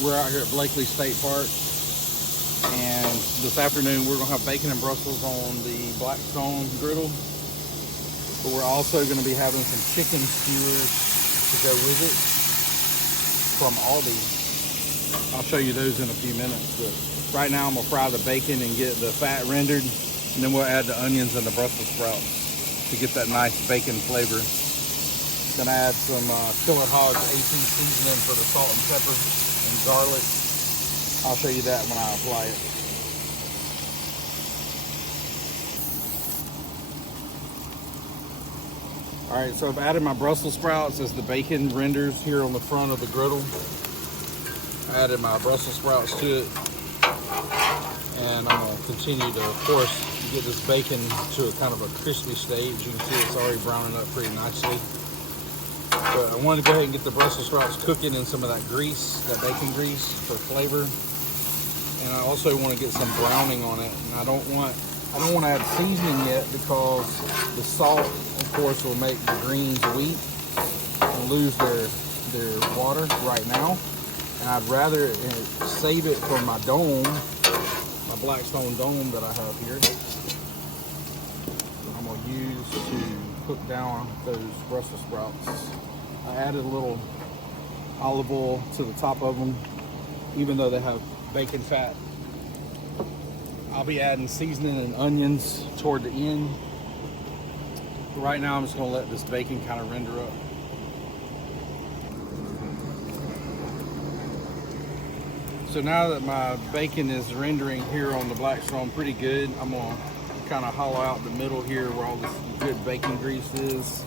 We're out here at Blakeley State Park, and this afternoon we're gonna have bacon and Brussels on the Blackstone griddle, but we're also gonna be having some chicken skewers to go with it from Aldi. I'll show you those in a few minutes, but right now I'm gonna fry the bacon and get the fat rendered, and then we'll add the onions and the Brussels sprouts to get that nice bacon flavor. Then I add some Killer Hogs AP seasoning for the salt and pepper and garlic. I'll show you that when I apply it. All right, so I've added my Brussels sprouts as the bacon renders here on the front of the griddle. I added my Brussels sprouts to it, and I'm gonna continue to, of course, get this bacon to a kind of a crispy stage. You can see it's already browning up pretty nicely. But I wanted to go ahead and get the Brussels sprouts cooking in some of that grease, that bacon grease for flavor. And I also want to get some browning on it. And I don't want to add seasoning yet, because the salt, of course, will make the greens weak and lose their water right now. And I'd rather save it for my dome, my Blackstone dome that I have here. I'm going to use to cook down those Brussels sprouts. I added a little olive oil to the top of them, even though they have bacon fat. I'll be adding seasoning and onions toward the end. But right now I'm just going to let this bacon kind of render up. So now that my bacon is rendering here on the Blackstone pretty good, I'm going to kind of hollow out the middle here where all this good bacon grease is.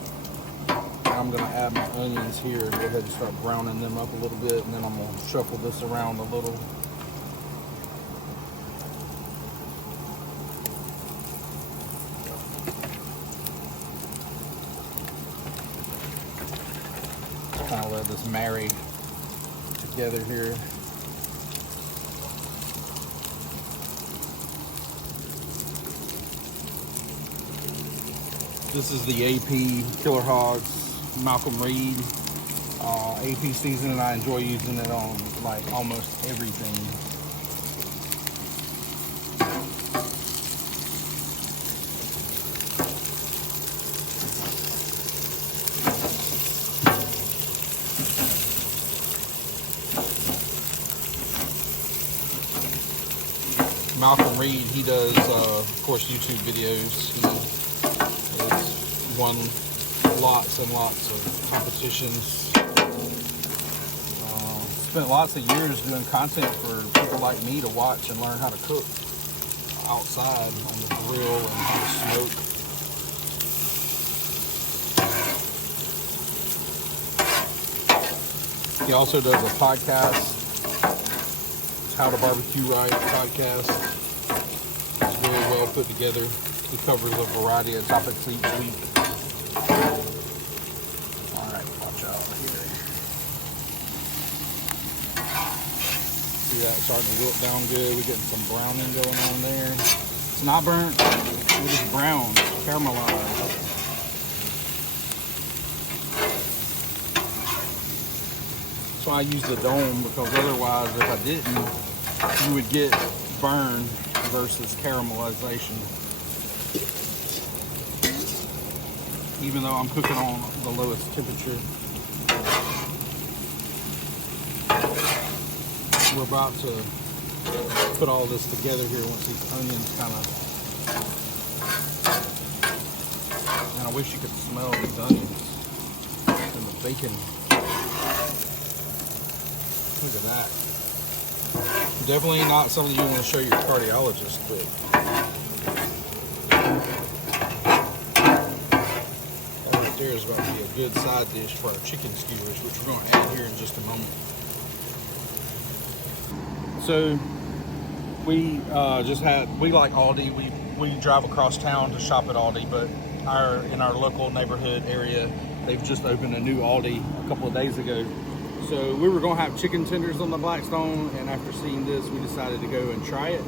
I'm going to add my onions here and go ahead and start browning them up a little bit, and then I'm going to shuffle this around a little. Kind of let this marry together here. This is the AP Killer Hogs Malcolm Reed AP seasoning. I enjoy using it on like almost everything. Malcolm Reed, he does of course YouTube videos. He won lots and lots of competitions. Spent lots of years doing content for people like me to watch and learn how to cook outside on the grill and how to smoke. He also does a podcast. It's How to Barbecue Right podcast. It's very well put together. He covers a variety of topics each week. Alright, watch out here. See that starting to wilt down good. We're getting some browning going on there. It's not burnt, it is brown, caramelized. That's why I use the dome, because otherwise, if I didn't, you would get burn versus caramelization. Even though I'm cooking on the lowest temperature. We're about to put all this together here once these onions kind of, and I wish you could smell these onions and the bacon. Look at that. Definitely not something you want to show your cardiologist, but there is about to be a good side dish for our chicken skewers, which we're going to add here in just a moment. So we we like Aldi. We drive across town to shop at Aldi, but in our local neighborhood area, they've just opened a new Aldi a couple of days ago. So we were going to have chicken tenders on the Blackstone, and after seeing this, we decided to go and try it.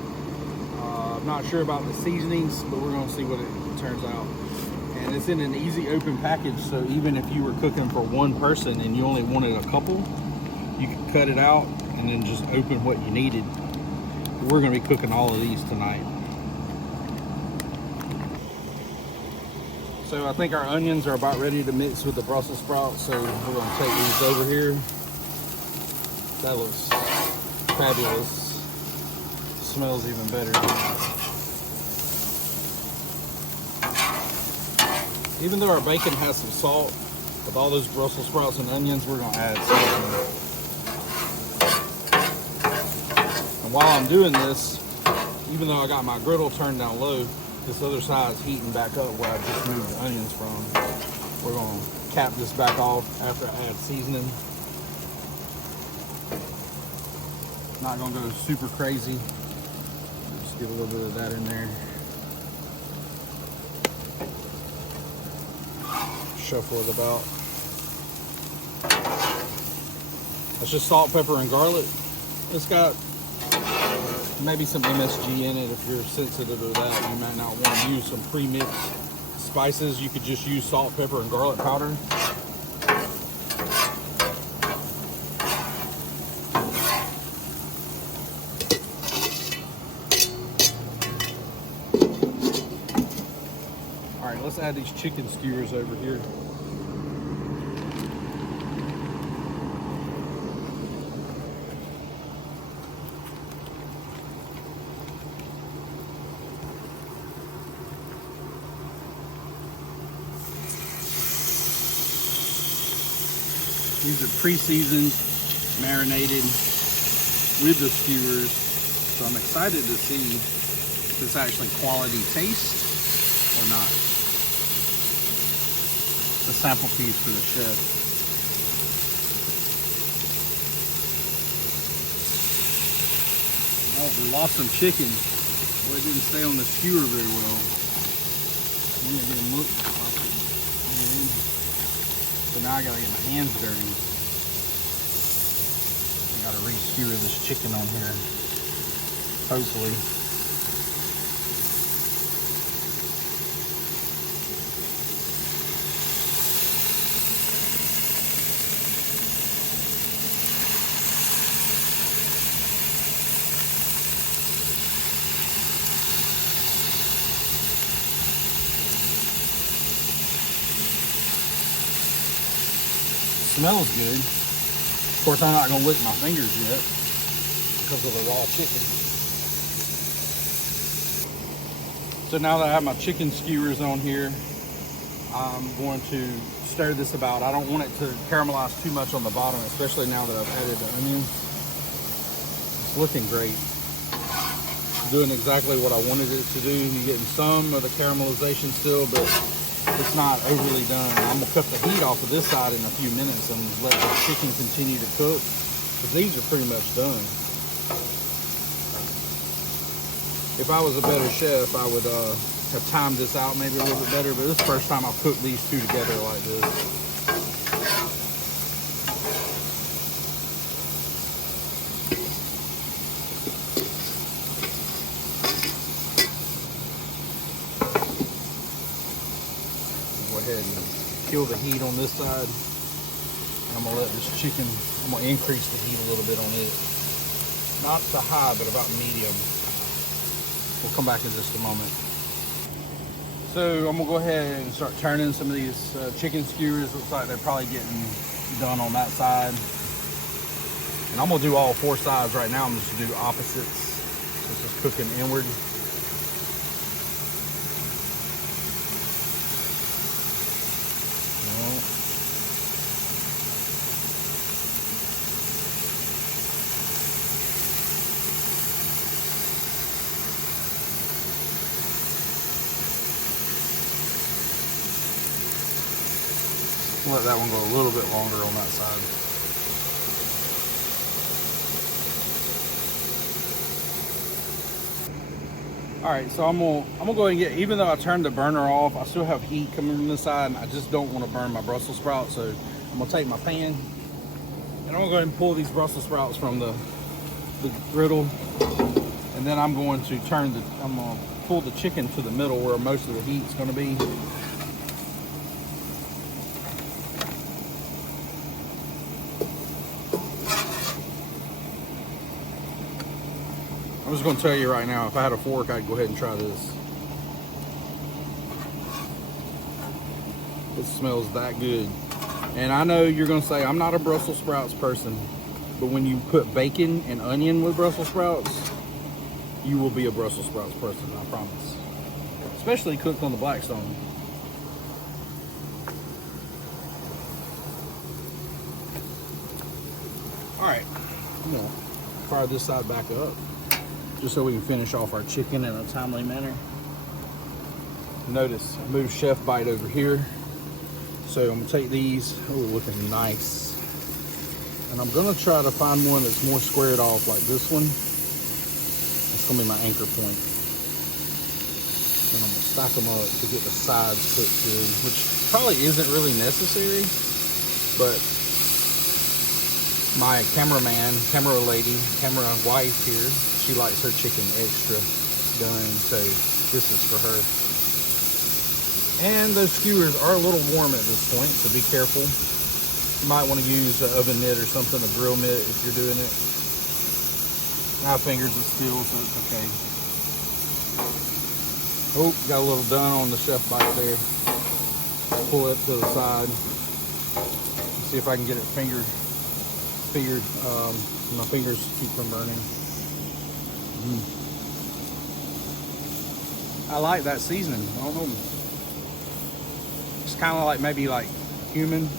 I'm not sure about the seasonings, but we're going to see what it turns out. And it's in an easy open package, so even if you were cooking for one person and you only wanted a couple, you could cut it out and then just open what you needed. We're going to be cooking all of these tonight. So I think our onions are about ready to mix with the Brussels sprouts, so we're going to take these over here. That looks fabulous. Smells even better. Even though our bacon has some salt, with all those Brussels sprouts and onions, we're going to add salt. And while I'm doing this, even though I got my griddle turned down low, this other side's heating back up where I just moved the onions from. We're going to cap this back off after I add seasoning. Not going to go super crazy. Just get a little bit of that in there. Shuffle it about. It's just salt, pepper, and garlic. It's got maybe some MSG in it. If you're sensitive to that, you might not want to use some pre-mixed spices. You could just use salt, pepper, and garlic powder. All right, let's add these chicken skewers over here. These are pre-seasoned, marinated with the skewers. So I'm excited to see if it's actually quality taste or not. It's a sample piece for the chef. Oh, we lost some chicken. Well, it didn't stay on the skewer very well. Maybe it didn't look like it. So now I gotta get my hands dirty. I gotta re-skewer this chicken on here. Hopefully. Smells good. Of course, I'm not gonna lick my fingers yet because of the raw chicken. So now that I have my chicken skewers on here, I'm going to stir this about. I don't want it to caramelize too much on the bottom, especially now that I've added the onions. It's looking great. It's doing exactly what I wanted it to do. You're getting some of the caramelization still, but it's not overly done. I'm gonna cut the heat off of this side in a few minutes and let the chicken continue to cook, because these are pretty much done. If I was a better chef, I would have timed this out maybe a little bit better, but this is the first time I've cooked these two together like this. Kill the heat on this side. I'm gonna let this chicken, I'm gonna increase the heat a little bit on it. Not to high, but about medium. We'll come back in just a moment. So I'm gonna go ahead and start turning some of these chicken skewers. Looks like they're probably getting done on that side. And I'm gonna do all four sides right now. I'm just gonna do opposites. So it's just cooking inward. Let that one go a little bit longer on that side. All right, so I'm gonna go ahead and get, even though I turned the burner off, I still have heat coming from this side, and I just don't want to burn my Brussels sprouts. So I'm gonna take my pan, and I'm gonna go ahead and pull these Brussels sprouts from the griddle, and then I'm going to I'm gonna pull the chicken to the middle where most of the heat's gonna be. just gonna tell you right now, if I had a fork, I'd go ahead and try this. It smells that good. And I know you're gonna say, I'm not a Brussels sprouts person, but when you put bacon and onion with Brussels sprouts, you will be a Brussels sprouts person, I promise. Especially cooked on the Blackstone. All right, I'm gonna fire this side back up, just so we can finish off our chicken in a timely manner. Notice I moved Chef Bite over here. So I'm gonna take these, oh, looking nice. And I'm gonna try to find one that's more squared off like this one. That's gonna be my anchor point. And I'm gonna stack them up to get the sides cooked good, which probably isn't really necessary, but my camera lady, camera wife here, she likes her chicken extra done, so this is for her. And those skewers are a little warm at this point, so be careful. You might want to use an oven mitt or something, a grill mitt if you're doing it. My fingers are steel, so it's okay. Oh, got a little done on the Chef Bite there. Pull it to the side. See if I can get it fingered. My fingers keep from burning. I like that seasoning. I don't know. It's kind of like maybe like cumin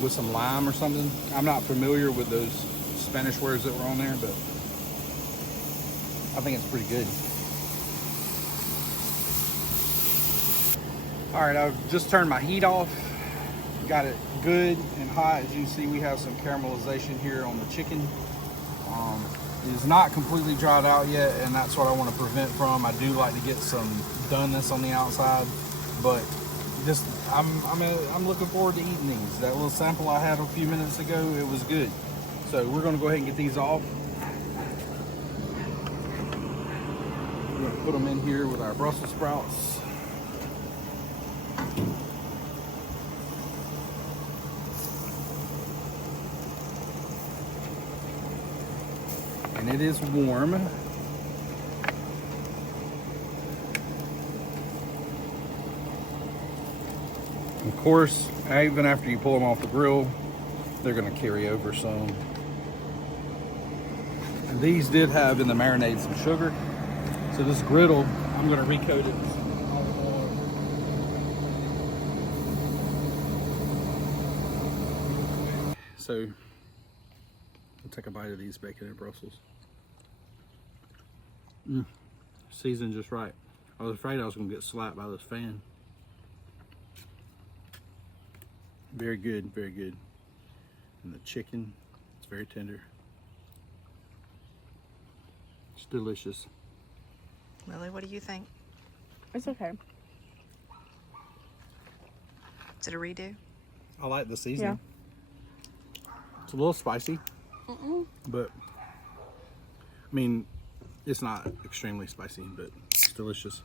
with some lime or something. I'm not familiar with those Spanish words that were on there, but I think it's pretty good. All right, I've just turned my heat off. Got it good and hot. As you can see, we have some caramelization here on the chicken. It is not completely dried out yet, and that's what I want to prevent from. I do like to get some doneness on the outside, but just I'm looking forward to eating these. That little sample I had a few minutes ago, it was good. So we're going to go ahead and get these off. We're going to put them in here with our Brussels sprouts. And it is warm. Of course, even after you pull them off the grill, they're going to carry over some. And these did have in the marinade some sugar. So this griddle, I'm going to recoat it with some olive oil. So I'll take a bite of these bacon and Brussels. Seasoned just right. I was afraid I was going to get slapped by this fan. Very good, very good. And the chicken, it's very tender. It's delicious. Lily, what do you think? It's okay. Is it a redo? I like the seasoning. Yeah. It's a little spicy, but I mean, it's not extremely spicy, but it's delicious.